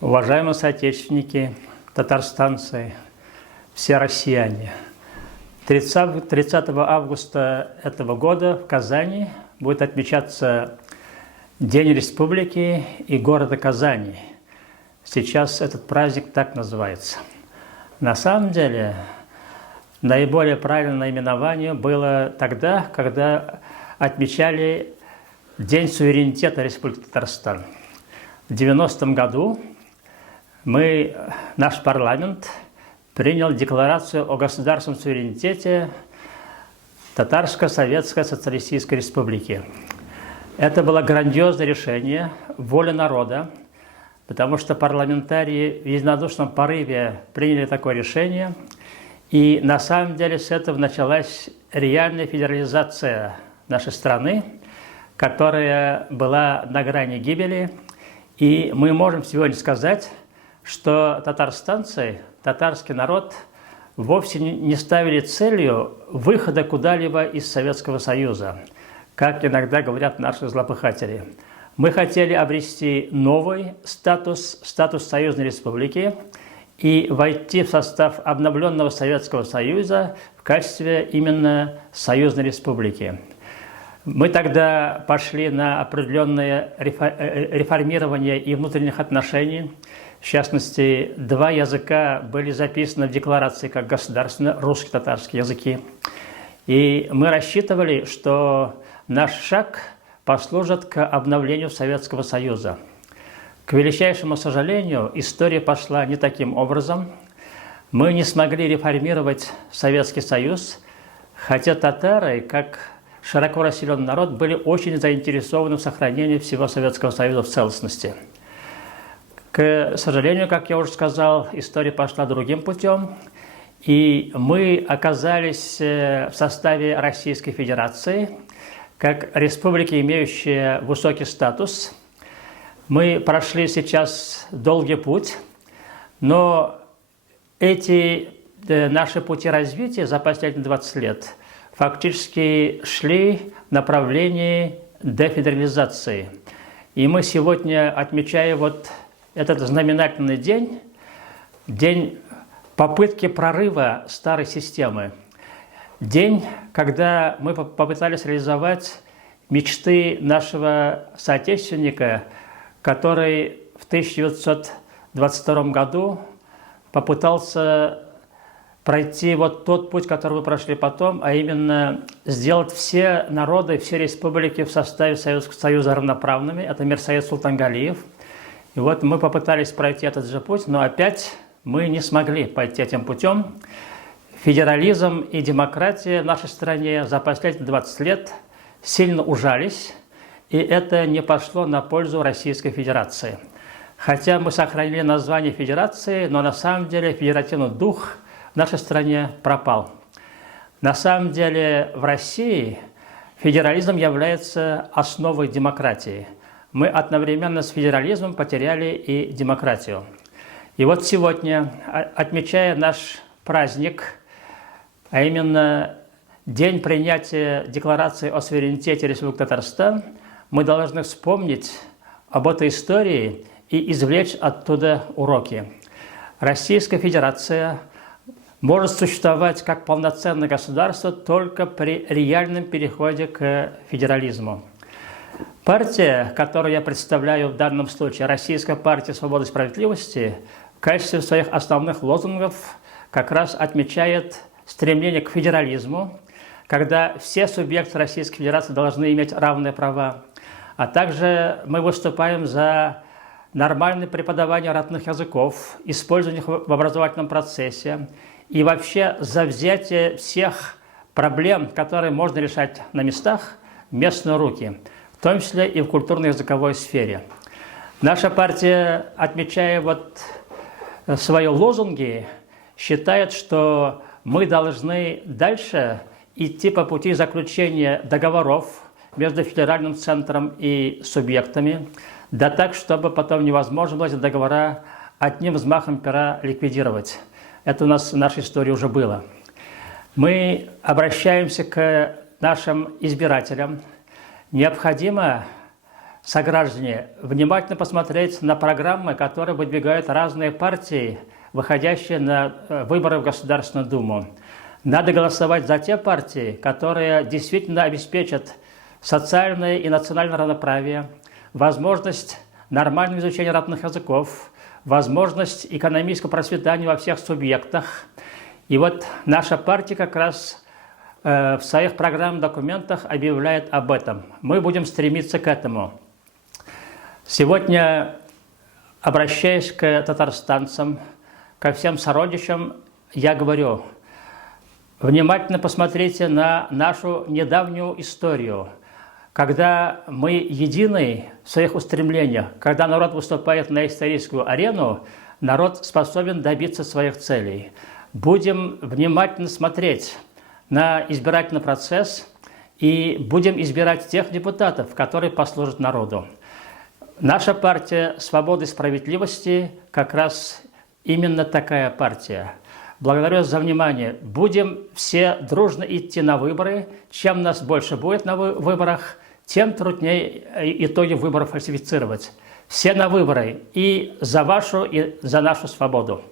Уважаемые соотечественники, татарстанцы, все россияне, 30 августа этого года в Казани будет отмечаться День Республики и города Казани. Сейчас этот праздник так называется. На самом деле, наиболее правильное наименование было тогда, когда отмечали День суверенитета Республики Татарстан. В 90-м году наш парламент принял декларацию о государственном суверенитете Татарско-Советской Социалистической Республики. Это было грандиозное решение, воля народа, потому что парламентарии в единодушном порыве приняли такое решение, и на самом деле с этого началась реальная федерализация нашей страны, которая была на грани гибели, и мы можем сегодня сказать, что татарстанцы, татарский народ вовсе не ставили целью выхода куда-либо из Советского Союза, как иногда говорят наши злопыхатели. Мы хотели обрести новый статус союзной республики и войти в состав обновленного Советского Союза в качестве именно союзной республики. Мы тогда пошли на определенное реформирование и внутренних отношений. В частности, 2 языка были записаны в декларации как государственные, русский и татарский языки. И мы рассчитывали, что наш шаг послужит к обновлению Советского Союза. К величайшему сожалению, история пошла не таким образом. Мы не смогли реформировать Советский Союз, хотя татары, как широко расселенный народ, были очень заинтересованы в сохранении всего Советского Союза в целостности. К сожалению, как я уже сказал, история пошла другим путем, и мы оказались в составе Российской Федерации, как республики, имеющие высокий статус. Мы прошли сейчас долгий путь, но эти наши пути развития за последние 20 лет фактически шли в направлении дефедерализации. И мы сегодня, отмечая этот знаменательный день, день попытки прорыва старой системы, день, когда мы попытались реализовать мечты нашего соотечественника, который в 1922 году попытался пройти тот путь, который мы прошли потом, а именно сделать все народы, все республики в составе Советского Союза равноправными. Это Мирсоед Султангалиев. И мы попытались пройти этот же путь, но опять мы не смогли пойти этим путем. Федерализм и демократия в нашей стране за последние 20 лет сильно ужались, и это не пошло на пользу Российской Федерации. Хотя мы сохранили название Федерации, но на самом деле федеративный дух в нашей стране пропал. На самом деле в России федерализм является основой демократии. Мы одновременно с федерализмом потеряли и демократию. И сегодня, отмечая наш праздник, а именно день принятия Декларации о суверенитете Республики Татарстан, мы должны вспомнить об этой истории и извлечь оттуда уроки. Российская Федерация может существовать как полноценное государство только при реальном переходе к федерализму. Партия, которую я представляю в данном случае, Российская партия свободы и справедливости, в качестве своих основных лозунгов как раз отмечает стремление к федерализму, когда все субъекты Российской Федерации должны иметь равные права, а также мы выступаем за нормальное преподавание родных языков, использование их в образовательном процессе и вообще за взятие всех проблем, которые можно решать на местах, в местные руки, в том числе и в культурно-языковой сфере. Наша партия, отмечая свои лозунги, считает, что мы должны дальше идти по пути заключения договоров между федеральным центром и субъектами, да так, чтобы потом невозможно было эти договора одним взмахом пера ликвидировать. Это у нас в нашей истории уже было. Мы обращаемся к нашим избирателям. Необходимо сограждане, внимательно посмотреть на программы, которые выдвигают разные партии, выходящие на выборы в Государственную Думу. Надо голосовать за те партии, которые действительно обеспечат социальное и национальное равноправие, возможность нормального изучения родных языков, возможность экономического процветания во всех субъектах. И вот наша партия как раз в своих программных документах объявляет об этом. Мы будем стремиться к этому. Сегодня, обращаясь к татарстанцам, ко всем сородичам, я говорю, внимательно посмотрите на нашу недавнюю историю, когда мы едины в своих устремлениях, когда народ выступает на историческую арену, народ способен добиться своих целей. Будем внимательно смотреть на избирательный процесс и будем избирать тех депутатов, которые послужат народу. Наша партия «Свободы и справедливости» как раз именно такая партия. Благодарю за внимание. Будем все дружно идти на выборы. Чем нас больше будет на выборах, тем труднее итоги выборов фальсифицировать. Все на выборы и за вашу, и за нашу свободу.